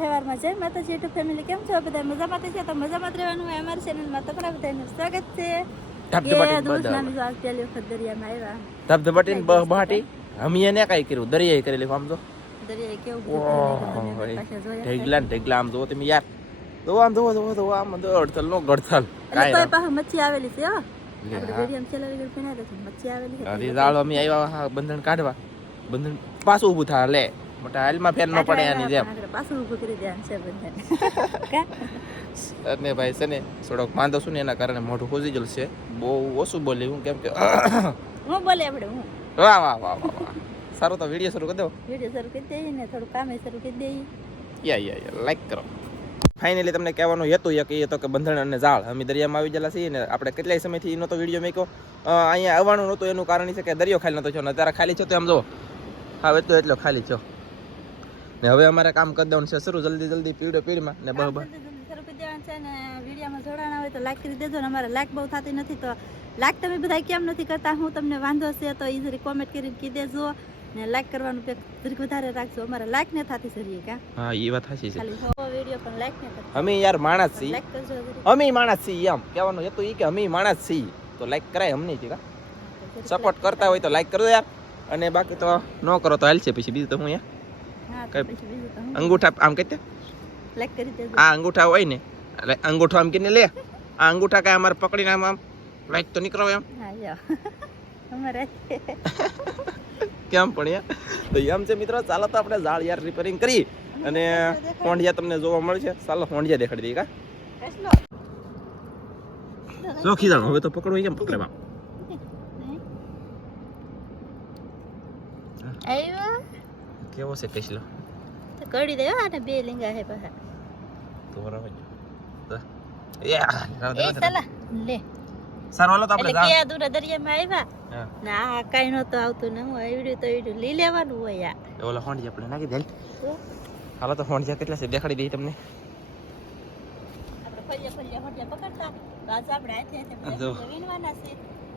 તહેવારમાં જય માતાજી યુટ્યુબ ફેમિલી કેમ છો બધા? મજામાં છે? તો મજામાં રહેવાનું અમારી ચેનલમાં તો ઘણા બધાનું સ્વાગત છે. ધબધબાટીને બહાટી કાંઈ કર્યું? દરિયાએ કરેલી આમ. ઢેગલા ઢેગલા આમ તમે યાર. આમ આમ અડથલ નો ગડથલ. કાંઈ મચ્છી આવેલી છે બંધન કાઢવા. બંધન પાછું ઊભું થાય લે. મોટા હાલમાં ફેર ન પડે આની જેમ. પાછું ઊભું કરી દેવાનું છે બધાને. અને ભાઈ છે ને થોડોક માંદો છું ને એના કારણે મોઢું ખોજી ગયેલું છે. બહુ ઓછું બોલી હું કેમ કે હું બોલે આપણે હું? વાહ વાહ વાહ વાહ સારું તો વીડિયો શરૂ કરી દો. વીડિયો શરૂ કરી દઈએ ને થોડું કામે શરૂ કરી દઈએ. યા યા યા લાઈક કરો. ફાઇનલી તમને કહેવાનો હેતુ એક એ તો કે બંધણ અને ઝાડ અમે દરિયામાં આવી ગયેલા છીએ ને આપણે કેટલાય સમયથી એનો તો વીડિયો મેક્યો અહીંયા આવવાનું નહોતું એનું કારણ એ છે કે દરિયો ખાલી નહોતો છો ને અત્યારે ખાલી છે તો એમ જો હા એટલો એટલો ખાલી છો. ને હવે અમારે કામ કરી દેવાનું છે. શરૂ જલ્દી જલ્દી પીડો પીડમાં ને બહ બહ જલ્દી જલ્દી શરૂ કરી દેવાનું છે ને વિડીયોમાં જોડાણા હોય તો લાઈક કરી દેજો ને અમારે લાઈક બહુ થતી નથી તો લાઈક તમે બધા કેમ નથી કરતા? હું તમને વાંધો છે તો ઈઝરી કોમેન્ટ કરીને કહી દેજો ને લાઈક કરવાનું જરીક વધારે રાખજો. અમારે લાઈક ને થતી સરીએ કા? હા એ વાત સાચી છે. ખાલી હવો વીડિયો પણ લાઈક ને કરતા અમે યાર માણસ છીએ. લાઈક કરજો અમે માણસ છીએ એમ. કહેવાનું હતું એ કે અમે માણસ છીએ. તો લાઈક કરાય અમને છે કા. સપોર્ટ કરતા હોય તો લાઈક કરજો યાર. અને બાકી તો ન કરો તો હાલ છે પછી. બીજું તો હું યાર? અંગૂઠા આમ દેજો. આ અંગૂઠા હોય ને એટલે અંગૂઠો આમ કરીને લે. આ અંગૂઠા કાંઈ અમારે પકડીને આમ આમ લાઈક તો નીકળો એમ. કેમ પણ તો એમ છે મિત્રો ચાલો તો આપણે ઝાડ યાર રિપેરિંગ કરી અને હોંડિયા તમને જોવા મળશે ચાલો હોંડિયા દેખાડી દઈએ કા? ચોખી જાણ હવે તો પકડવું કેમ પકડે બાપ આવ્યો? કેવો છે કૈસલો કડી કરી આને બે લીંગા હે પાછા તો બરાબર તો યા રાવ દે, એ રાવ લે સારું તો આપણે કે દૂર દરિયામાં આવ્યા ના આ કાંઈ નહોતું આવતું ને હું આવડ્યું તો આવડ્યું લઈ લેવાનું હોય આ ઓલા આપણે નાખી દે તો હાલો તો હોંડિયા કેટલા છે દેખાડી દઈ તમને આપણે ફરિયા પકડતા આપણે આ છે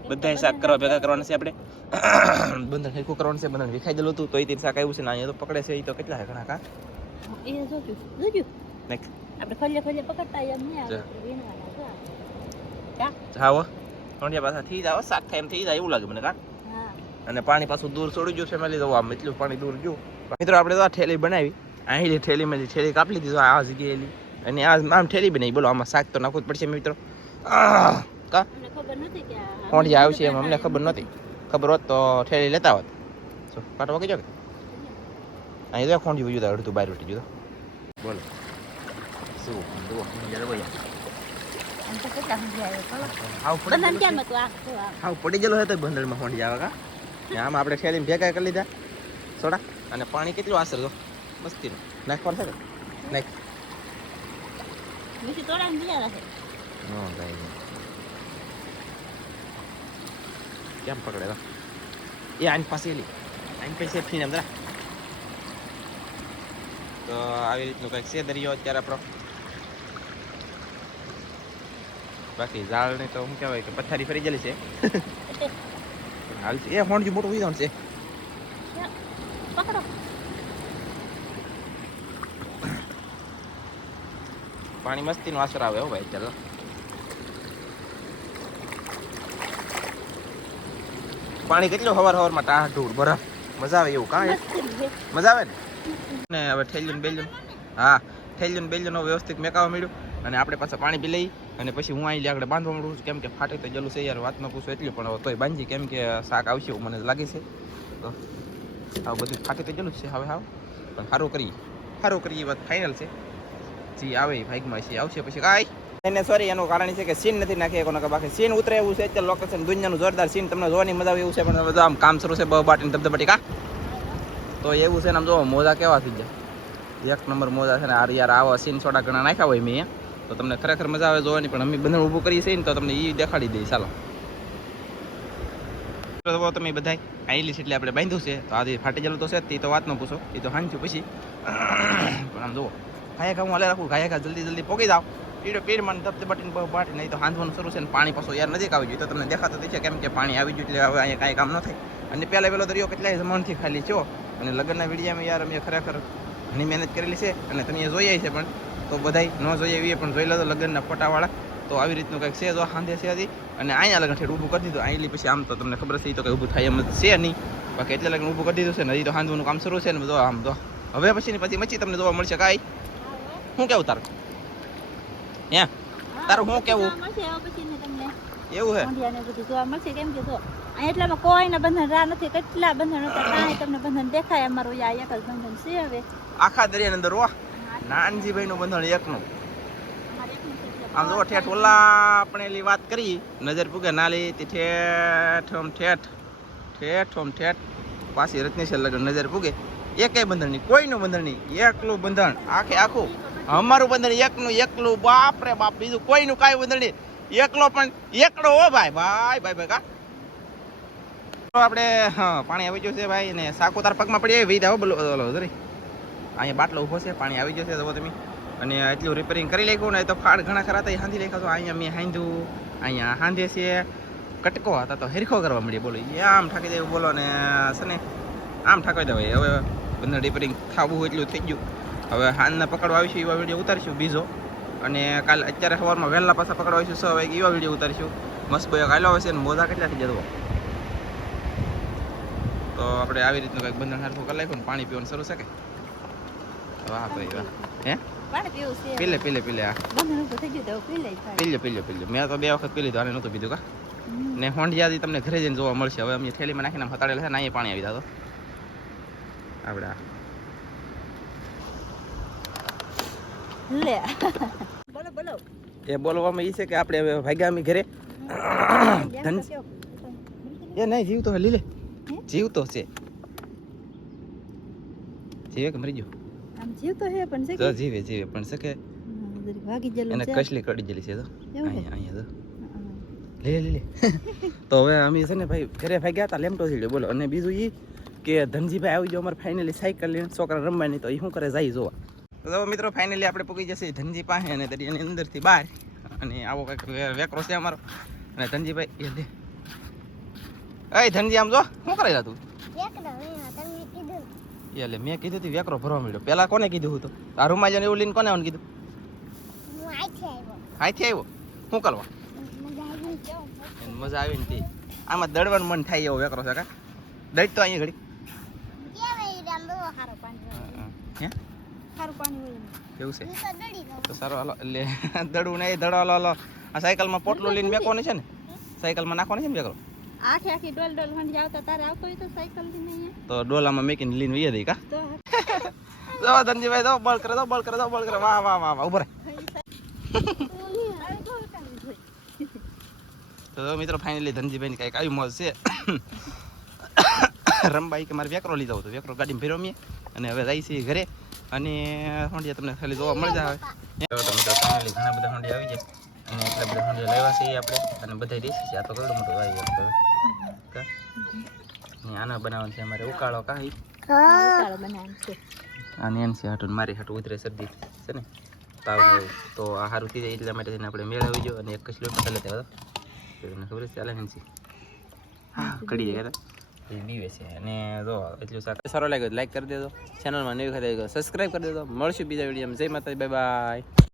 બધાય શાક કરવા ભેગા કરવાના છે આપણે. બંધન હેરખું કરવાનું છે બંધન વિખાઈ દેલું હતું તો એ શાક આવ્યું છે ને અહીંયા તો પકડે છે એ તો કેટલા છે ઘણા કા? આપણે પકડતા એમ નહીં પાછા થઈ જાવ શાક થાય એમ થઈ જાય એવું લાગે મને કા? અને પાણી પાછું દૂર છોડી ગયું ફેમિલી તો આમ એટલું પાણી દૂર ગયું. મિત્રો આપણે તો આ ઠેલી બનાવી. અહીં મેલી ઠેલી કાપી લીધી આ જગ્યાએ અને આ આમ ઠેલી બનાવી. બોલો આમાં શાક તો નાખવું જ પડશે મિત્રો. કા? અમને ખબર નથી કે હોંડિયા આવશે એમ અમને ખબર નહોતી ખબર હોત તો ઠેલી લેતા હોત. શું કાટવા કીધો કે? અહીં તો ખોંડી વયું અડધું બહાર ઉઠી જુદો બોલો. શું જુઓ. આમ? હાવ પડી ગયેલું. હતું? હતો બંદરમાં હોંડિયા આવે કા? ને આપણે ઠેલીને ભેગા કરી લીધા. સોડા. અને પાણી કેટલું આસર જો મસ્તીનું નાખવાનું છે ને નાખ. બીજા રાખે નો ભાઈ કેમ પકડે એ આની પાસે એલી આની પાસે ફીને અંદર તો આવી રીતનું કંઈક છે દરિયો અત્યારે આપણો બાકી ઝાડને તો શું કહેવાય કે પથારી ફરી ગયેલી છે હાલ છે એ હોંડ્યું મોટું ઉદાહરણ છે પકડો પાણી મસ્તીનો આસર આવે હો ભાઈ ચાલો પાણી કેટલું હવાર હવારમાં ટાઢ ઢૂર બરફ મજા આવે એવું કાંઈ? મજા આવે ને? ને હવે ઠેલ્યું બેલ્યું હા ઠેલ્યું બેલ્યું વ્યવસ્થિત મેકાવા મળ્યું અને આપણે પાછા પાણી પી લઈ અને પછી હું અહીં આગળ બાંધવા મળું કેમ કે ફાટે તો જલું છે યાર વાત ન પૂછો એટલું, પણ તોય બાંધી કેમ કે શાક આવશે એવું મને લાગે છે. તો આવું બધું ફાટે તો જલું છે, હવે હા પણ સારું કરીએ. સારું કરીએ, એ વાત ફાઇનલ છે. જે આવે ભાગમાં છે આવશે પછી. કાંઈ એને સોરી એનું કારણ છે કે સીન નથી નાખી કોને બાકી સીન ઉતરે એવું છે, અત્યારે લોકેશન દુનિયાનું જોરદાર સીન, તમને જોવાની મજા આવે એવું છે, પણ બધું આમ કામ શરૂ છે, બહુ બાટીને ધબધબાટી, કા? તો એવું છે ને આમ જો, મોજા કેવા થઈ જાય એક નંબર મોજા છે ને આ યાર આવા સીન સોડા ઘણા નાખ્યા હોય મેં. તો તમને ખરેખર મજા આવે જોવાની, પણ અમે બંને ઊભું કરીએ છીએ ને, તો તમને એ દેખાડી દઈએ, ચાલો. તમે બધા છે એટલે આપણે બાંધ્યું છે, તો આજે ફાટી ગયેલું તો છે તે તો વાત ન પૂછો એ તો હાંચ્યું પછી. પણ આમ જુઓ, ગાયક હું હાલે રાખું ગાયક જલ્દી જલ્દી પોકી જાઓ. પીડો પીડમાં ધબધે બટીને બહુ બાટી નહીં તો હાંધવાનું શરૂ છે ને પાણી પાછું યાર નજીક આવી ગયું. તો તમને દેખાતું છે કેમ કે પાણી આવી ગયું એટલે હવે અહીંયા કાંઈ કામ ન થાય. અને પહેલા પેલો દરિયો કેટલાય જમાનથી ખાલી છો અને લગ્નના વિડીયામાં યાર અમે ખરેખર ઘણી મહેનત કરેલી છે અને તમે જોઈએ છે પણ. તો બધાય ન જોઈએ એવી પણ જોઈ લો લગ્નના ફોટાવાળા. તો આવી રીતનું કંઈક છે જો હાંધે છે હજી. અને અહીંયા લગ્ન ઠેઠ ઊભું કરી દીધું. અહીં પછી આમ તો તમને ખબર છે તો કંઈ ઊભું થાય એમ જ છે નહીં. બાકી એટલે લગન ઊભું કરી દીધું છે ને હજી તો હાંધવાનું કામ શરૂ છે ને જો આમ તો. હવે પછી પછી મચી તમને જોવા મળશે કાંઈ. શું કેવું તારું હે? તારું શું કેવું? એવું હે? ને બધું જોવા મળશે કેમ કે જો એટલામાં કોઈના બંધન રા નથી કેટલા બંધન હતા કાંઈ તમને બંધન દેખાય અમારું આ એક જ બંધન છે હવે. આખા દરિયાની અંદર વાહ નાનજીભાઈ નું બંધન એકનું. આમ જો ઠેઠ ઓલા આપણે એલી વાત કરી નજર પૂગે નાલી તે ઠેઠ ઓમ ઠેઠ ઠેઠ ઓમ ઠેઠ પાછી રત્નેશ્વર લગ્ન નજર પૂગે. એકેય બંધણ નહીં કોઈનું બંધણ નહીં એકલું બંધણ આખે આખું. અમારું બંધણ એકનું એકલું, બાપ રે બાપ, બીજું કોઈનું કાંઈ બંધણ નહીં. એકલો પણ એકલો હો ભાઈ ભાઈ ભાઈ ભાઈ, કા? આપણે, હા, પાણી આવી ગયું છે ભાઈ, ને સાકો તાર પગમાં પડી આવી વિધા હો, બોલો બોલો જરી અહીંયા બાટલો ઊભો છે, પાણી આવી જશે તો તમે. અને એટલું રિપેરિંગ કરી નાખ્યું ને તો ફાડ ઘણા ખરા હતા, એ હાંધી નાખ્યા તો અહીંયા મેં હાંધ્યું અહીંયા હાંધે છે. કટકો હતા તો હેરખો કરવા મળીએ બોલો. આમ ઠાકી દેવું બોલો ને, છે ને? આમ ઠાકવી દેવાય હવે બંને રિપેરિંગ થવું એટલું થઈ ગયું. હવે હાંજના પકડવા આવીશું એવા વીડિયો ઉતારીશું બીજો. અને કાલ અત્યારે સવારમાં વહેલા પાછા પકડવા આવીશું છ વાગે એવા વીડિયો ઉતારીશું. મસ્ત ભાઈ કાલો આવશે અને મોજા કેટલા થઈ જતો તો આપણે આવી રીતનું કંઈક બંધન સરખું કરી નાખ્યું ને પાણી પીવાનું શરૂ શકે વાહ ભાઈ વાહ. હે? પીલે પીલે પીલે આ. બંધન ઊભું થઈ ગયું તો હવે પી લઈ થાય પીલ્યો પીલ્યો પીલ્યો મેં તો બે વખત પી લીધું આને નહોતું પીધું કા. ને હોંડિયાથી તમને ઘરે જઈને જોવા મળશે હવે અમે થેલીમાં નાખીને હતાડેલા છે ને અહીંયા પાણી આવી જાતો. આપણે લે. બોલો બોલો. એ બોલવામાં ઈ છે કે આપણે હવે ભાગ્યામી ઘરે. ધન એ નહીં જીવ તો હે લીલે? જીવ તો છે. જીવે કે મરી ગયો? આમ જીવ તો હે પણ છે તો જીવે જીવે પણ છે કે ભાગી જરીક છે. એને કસલી કડી ગયેલી છે તો. અહીંયા અહીંયા તો. લે લે લે તો હવે અમે છે ને ભાઈ ઘરે ભાઈ ગયા હતા લેમટો થી બોલો અને બીજું એ કે ધનજીભાઈ આવી ગયો અમારે ફાઇનલી સાયકલ લઈને છોકરા રમવાની તો એ શું કરે જાય જોવા. તો મિત્રો ફાઇનલી આપણે પૂકી જશે ધનજી પાસે અને દરિયાની અંદરથી બહાર. અને આવો કંઈક વેકરો છે અમારો. અને ધનજીભાઈ એ ધનજી આમ જો શું કરે તું? એટલે મેં કીધું તું વેકરો ભરવા મળ્યો પેલા કોને કીધું હતું? આ રૂમાલ એવું લઈને કોને આવવાનું કીધું? હાથી આવ્યો. શું કરવા? મજા આવી ને તે. આમાં દળવાનું મન થાય એવો વેકરો છે કા? દઈ તો અહીંયા ઘડી. હા, ખારું પાણી હોય. કેવું છે? તો સારું હાલો એટલે દડવું નહીં દડો હાલો હાલો. આ સાયકલમાં પોટલું લઈને મેકવાની છે ને? સાયકલમાં નાખવાની છે ને બેકરો? આખી આખી ડોલ ડોલ વંડી આવતા તારે આવતો હોય તો સાયકલથી તો ડોલામાં મેકીને લઈને વહી દઈ કા? જો ધનજીભાઈ દો બળ કરે દો બળ કરે દો બળ કરે. વાહ વાહ વાહ વાહ તો મિત્રો ફાઇનલી ધનજીભાઈની કાંઈક આવી મોજ છે. રમબાઈ કે મારે વેકરો લીધો હતો. વેકરો ગાડીમાં ફેરવો અને હવે જાય છે ઘરે. અને હોંડિયા તમને ખાલી જોવા મળી જાય. હવે તો મિત્રો ફાઇનલી ઘણા બધા હોંડિયા આવી જાય અને એટલા બધા હોંડિયા લેવા છે આપણે. અને બધા દેશી છે. આ તો કેટલું મોટું આવી ગયું ને આના બનાવવાનું છે અમારે ઉકાળો કાંઈ. ઉકાળો બનાવવાનો છે. આને એમ છે હાટું મારી હાટું ઉતરે શરદી. છે ને? તાવ. તો આ સારું થઈ જાય એટલા માટે થઈને આપણે મેળવી ગયો અને એક કસલો મસાલા ત્યાં તો. તમને ખબર છે ચાલે ને હા કડી જાય બીવે છે અને જો, એટલું સારો. લાગ્યો લાઈક કરી દેજો. ચેનલમાં નવી ખાતે સબસ્ક્રાઈબ કરી દેજો. મળશું બીજા વિડીયોમાં. જય માતા બાય બાય